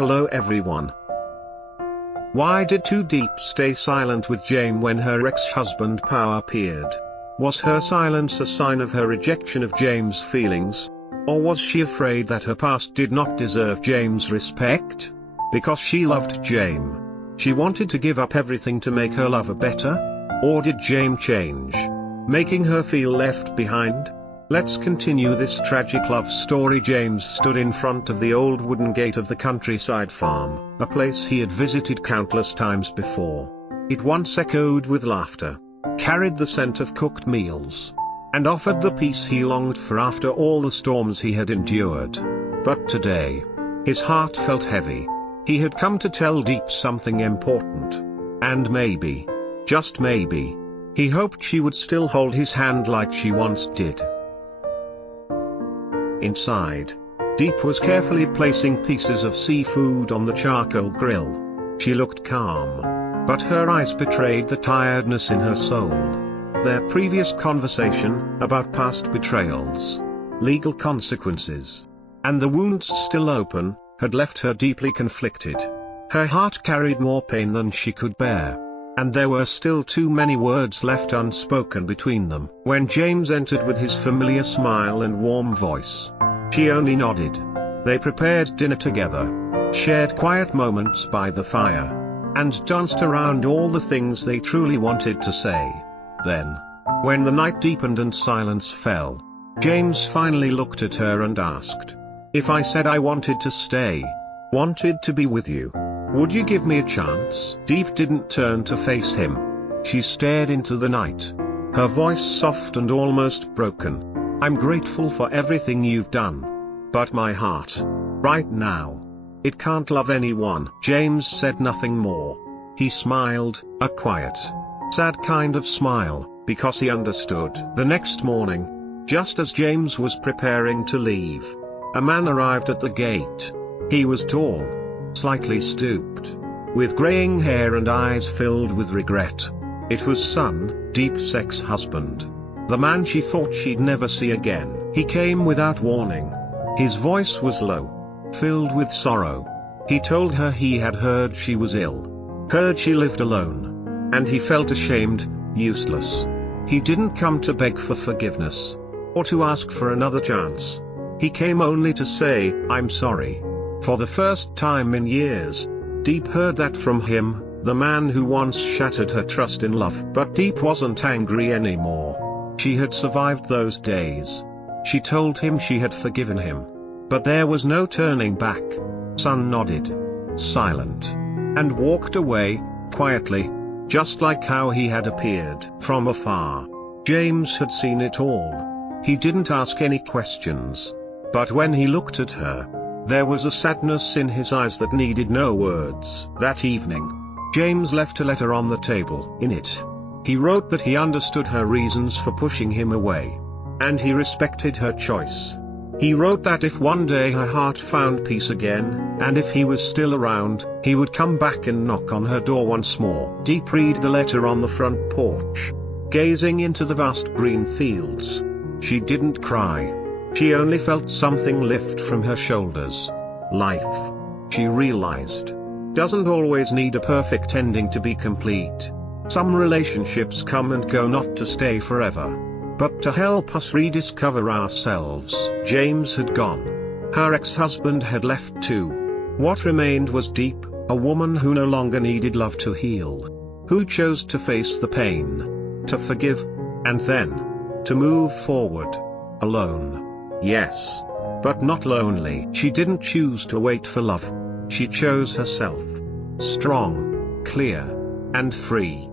Hello everyone. Why did Tu Diep stay silent with Jame when her ex-husband Pao appeared? Was her silence a sign of her rejection of Jame's feelings? Or was she afraid that her past did not deserve Jame's respect? Because she loved Jame, she wanted to give up everything to make her lover better? Or did Jame change, making her feel left behind? Let's continue this tragic love story. James stood in front of the old wooden gate of the countryside farm, a place he had visited countless times before. It once echoed with laughter, carried the scent of cooked meals, and offered the peace he longed for after all the storms he had endured. But today, his heart felt heavy. He had come to tell Diep something important. And maybe, just maybe, he hoped she would still hold his hand like she once did. Inside, Diep was carefully placing pieces of seafood on the charcoal grill. She looked calm, but her eyes betrayed the tiredness in her soul. Their previous conversation, about past betrayals, legal consequences, and the wounds still open, had left her deeply conflicted. Her heart carried more pain than she could bear, and there were still too many words left unspoken between them. When James entered with his familiar smile and warm voice, she only nodded. They prepared dinner together, shared quiet moments by the fire, and danced around all the things they truly wanted to say. Then, when the night deepened and silence fell, James finally looked at her and asked, "If I said I wanted to stay, wanted to be with you, would you give me a chance?" Diep didn't turn to face him. She stared into the night, her voice soft and almost broken. "I'm grateful for everything you've done. But my heart, right now, it can't love anyone." James said nothing more. He smiled, a quiet, sad kind of smile, because he understood. The next morning, just as James was preparing to leave, a man arrived at the gate. He was tall, slightly stooped, with graying hair and eyes filled with regret. It was Son, Diep's ex-husband, the man she thought she'd never see again. He came without warning. His voice was low, filled with sorrow. He told her he had heard she was ill, heard she lived alone, and he felt ashamed, useless. He didn't come to beg for forgiveness, or to ask for another chance. He came only to say, "I'm sorry." For the first time in years, Diep heard that from him, the man who once shattered her trust in love. But Diep wasn't angry anymore. She had survived those days. She told him she had forgiven him. But there was no turning back. Son nodded, silent, and walked away, quietly, just like how he had appeared from afar. James had seen it all. He didn't ask any questions. But when he looked at her, there was a sadness in his eyes that needed no words. That evening, James left a letter on the table. In it, he wrote that he understood her reasons for pushing him away, and he respected her choice. He wrote that if one day her heart found peace again, and if he was still around, he would come back and knock on her door once more. Diep read the letter on the front porch, gazing into the vast green fields. She didn't cry. She only felt something lift from her shoulders. Life, she realized, doesn't always need a perfect ending to be complete. Some relationships come and go, not to stay forever, but to help us rediscover ourselves. James had gone. Her ex-husband had left too. What remained was Diep, a woman who no longer needed love to heal, who chose to face the pain, to forgive, and then, to move forward, alone. Yes, but not lonely. She didn't choose to wait for love. She chose herself. Strong, clear, and free.